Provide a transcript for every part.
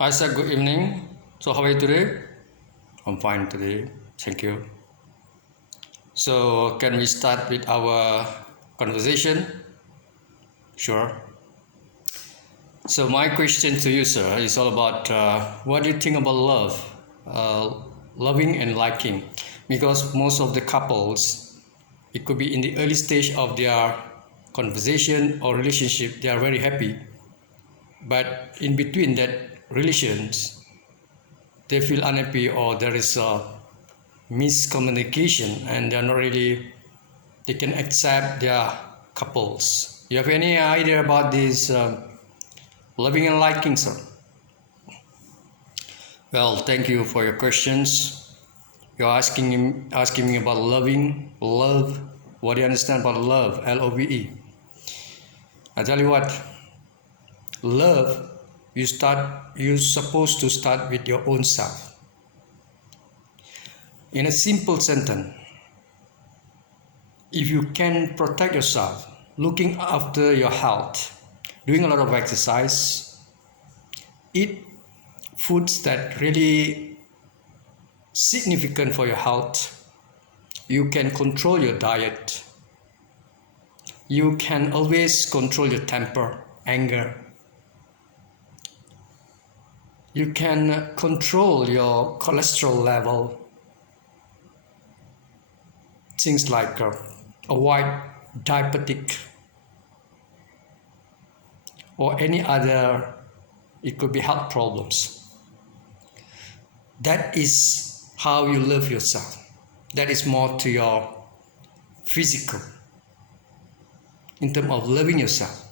Hi sir, good evening. So how are you today? I'm fine today. Thank you. So can we start with our conversation? Sure. So my question to you, sir, is all about what do you think about love, uh, loving and liking? Because most of the couples, it could be in the early stage of their conversation or relationship, they are very happy, but in between that relations, they feel unhappy or there is a miscommunication and they're not really they can accept their couples. You have any idea about this loving and liking, sir? Well, thank you for your questions. You're asking me about loving, love. What do you understand about love? Love. I tell you what, love, you're supposed to start with your own self. In a simple sentence, if you can protect yourself, looking after your health, doing a lot of exercise, eat foods that really significant for your health, you can control your diet, you can always control your temper, anger, you can control your cholesterol level, things like avoid diabetic or any other, it could be health problems. That is how you love yourself. That is more to your physical in terms of loving yourself.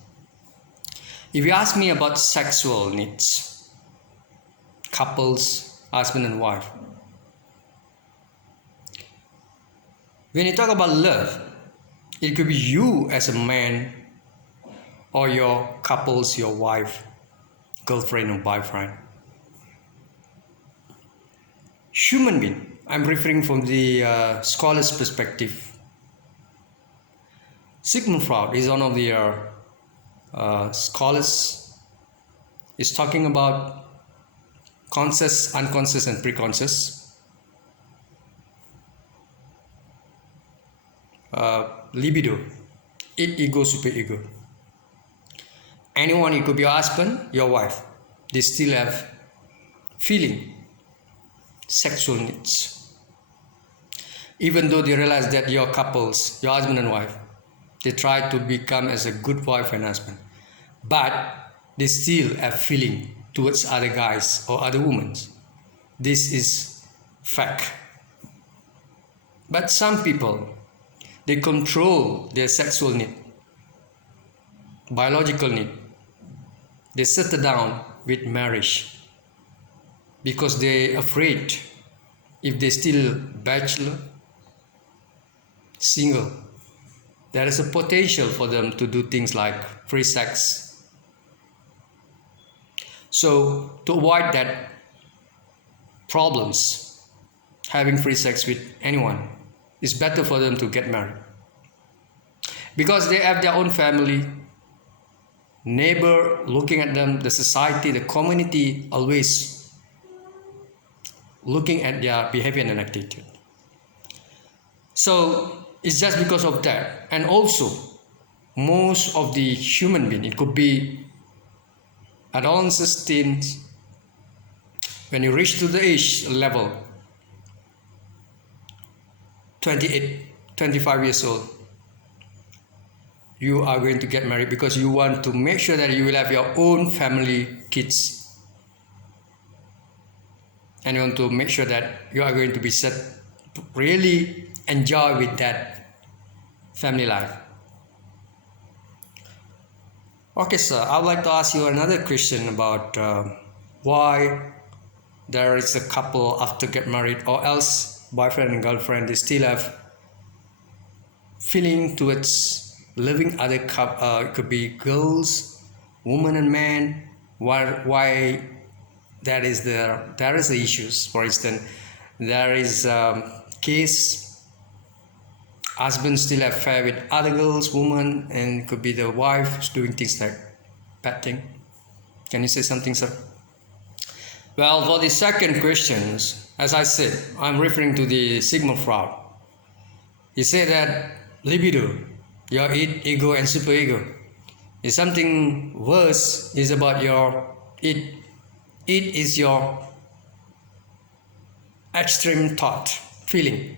If you ask me about sexual needs, couples, husband and wife, when you talk about love, it could be you as a man or your couples, your wife, girlfriend or boyfriend. Human being, I'm referring from the scholar's perspective. Sigmund Freud is one of the scholars, is talking about conscious, unconscious and preconscious. Libido, id, ego, superego. Anyone, it could be your husband, your wife, they still have feeling, sexual needs. Even though they realize that your couples, your husband and wife, they try to become as a good wife and husband, but they still have feeling towards other guys or other women. This is fact. But some people, they control their sexual need, biological need. They settle down with marriage because they're afraid if they still bachelor, single, there is a potential for them to do things like free sex. So to avoid that problems, having free sex with anyone, it's better for them to get married because they have their own family, neighbor looking at them, the society, the community always looking at their behavior and attitude. So it's just because of that. And also most of the human being, it could be adolescents, teens, when you reach to the age level 28, 25 years old, you are going to get married because you want to make sure that you will have your own family, kids, and you want to make sure that you are going to be set, really enjoy with that family life. Okay, sir, I would like to ask you another question about why there is a couple after get married or else boyfriend and girlfriend, they still have feeling towards loving other it could be girls, women and men. Why there is the issues. For instance, there is case husband still have affair with other girls, women, and it could be the wife doing things like bad thing. Can you say something, sir? Well, for the second questions, as I said, I'm referring to the Sigmund Freud. He said that libido, your ego and superego, is something worse. Is about your it. It is your extreme thought, feeling.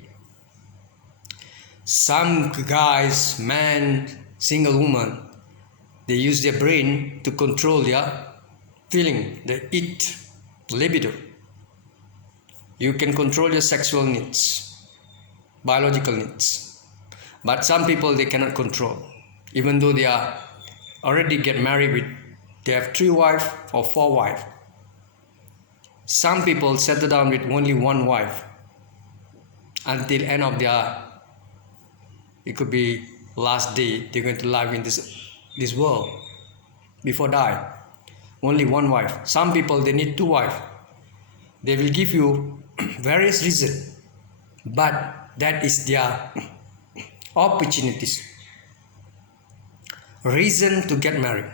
Some guys, man, single woman, they use their brain to control their feeling, the libido. You can control your sexual needs, biological needs. But some people, they cannot control. Even though they are already get married with, they have 3 wives or 4 wives. Some people settle down with only 1 wife until end of their, it could be last day, they're going to live in this world before die. Only 1 wife. Some people, they need 2 wives. They will give you various reasons, but that is their opportunities, reason to get married,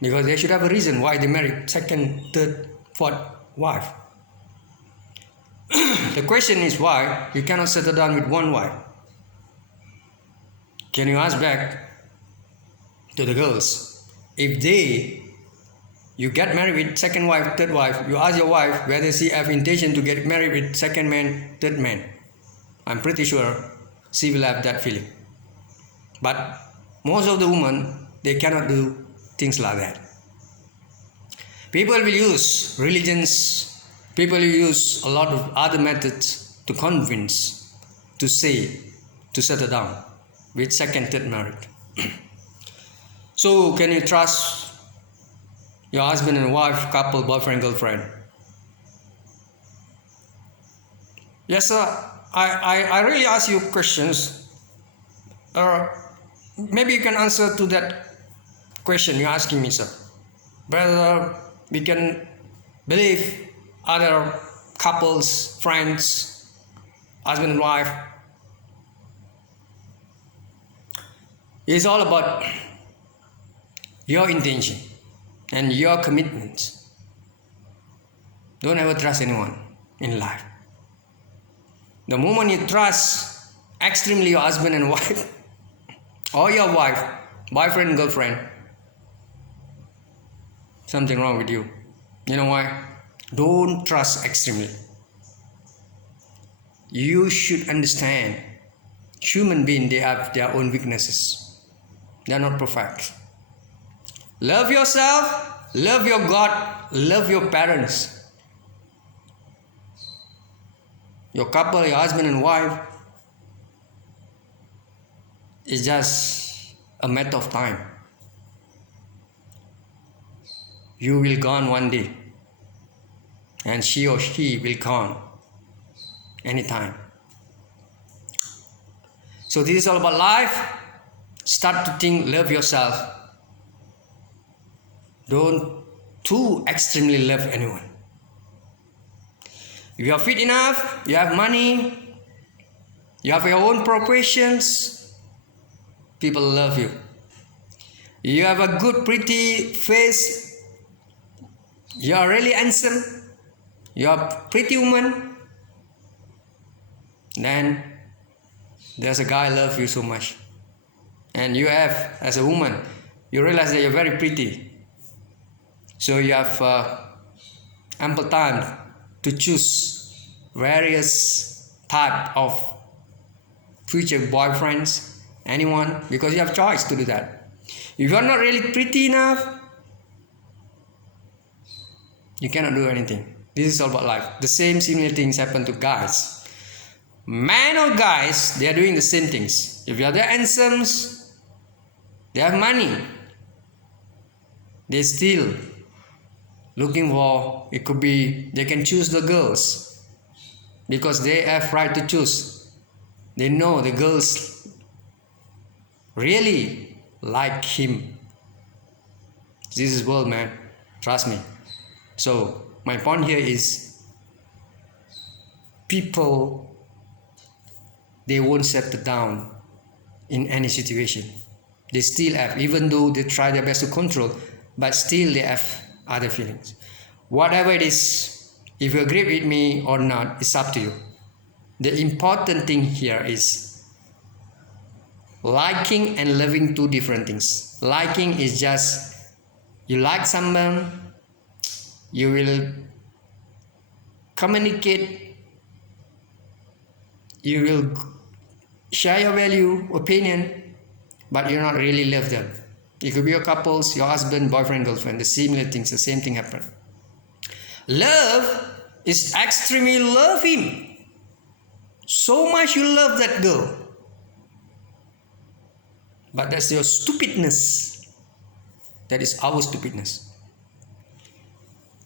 because they should have a reason why they married 2nd, 3rd, 4th wife. The question is why you cannot settle down with 1 wife. Can you ask back to the girls, if you get married with 2nd wife, 3rd wife, you ask your wife whether she have intention to get married with 2nd man, 3rd man. I'm pretty sure she will have that feeling. But most of the women, they cannot do things like that. People will use religions, people will use a lot of other methods to convince, to say, to settle down with 2nd, 3rd marriage. So can you trust your husband and wife, couple, boyfriend, girlfriend? Yes, sir. I really ask you questions. Maybe you can answer to that question you're asking me, sir. Whether we can believe other couples, friends, husband and wife. It's all about your intention and your commitment. Don't ever trust anyone in life. The moment you trust extremely your husband and wife, or your wife, boyfriend, girlfriend, something wrong with you. You know why? Don't trust extremely. You should understand, human beings, they have their own weaknesses. They are not perfect. Love yourself, love your God, love your parents. Your couple, your husband and wife, is just a matter of time. You will gone one day, and she or he will gone anytime. So this is all about life. Start to think, love yourself. Don't too extremely love anyone. If you are fit enough, you have money, you have your own professions, people love you. You have a good, pretty face, you are really handsome, you are a pretty woman, then there's a guy love you so much. And you have, as a woman, you realize that you're very pretty. So you have ample time to choose various type of future boyfriends, anyone, because you have choice to do that. If you are not really pretty enough, you cannot do anything. This is all about life. The similar things happen to guys. Men or guys, they are doing the same things. If you are there handsome, they have money, they still looking for, it could be, they can choose the girls because they have right to choose. They know the girls really like him. This is world, man. Trust me. So my point here is, people, they won't settle down in any situation. They still have, even though they try their best to control, but still they have other feelings. Whatever it is, if you agree with me or not, it's up to you. The important thing here is liking and loving two different things. Liking is just you like someone, you will communicate, you will share your value, opinion, but you not really love them. It could be your couples, your husband, boyfriend, girlfriend, the similar things, the same thing happen. Love is extremely love him. So much you love that girl. But that's your stupidness. That is our stupidness.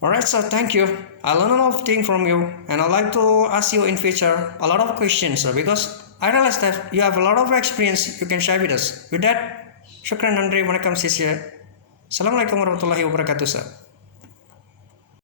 Alright, so thank you. I learned a lot of things from you, and I'd like to ask you in future a lot of questions, because I realize that you have a lot of experience you can share with us. With that, syukran dan terima kasih. Assalamualaikum warahmatullahi wabarakatuh.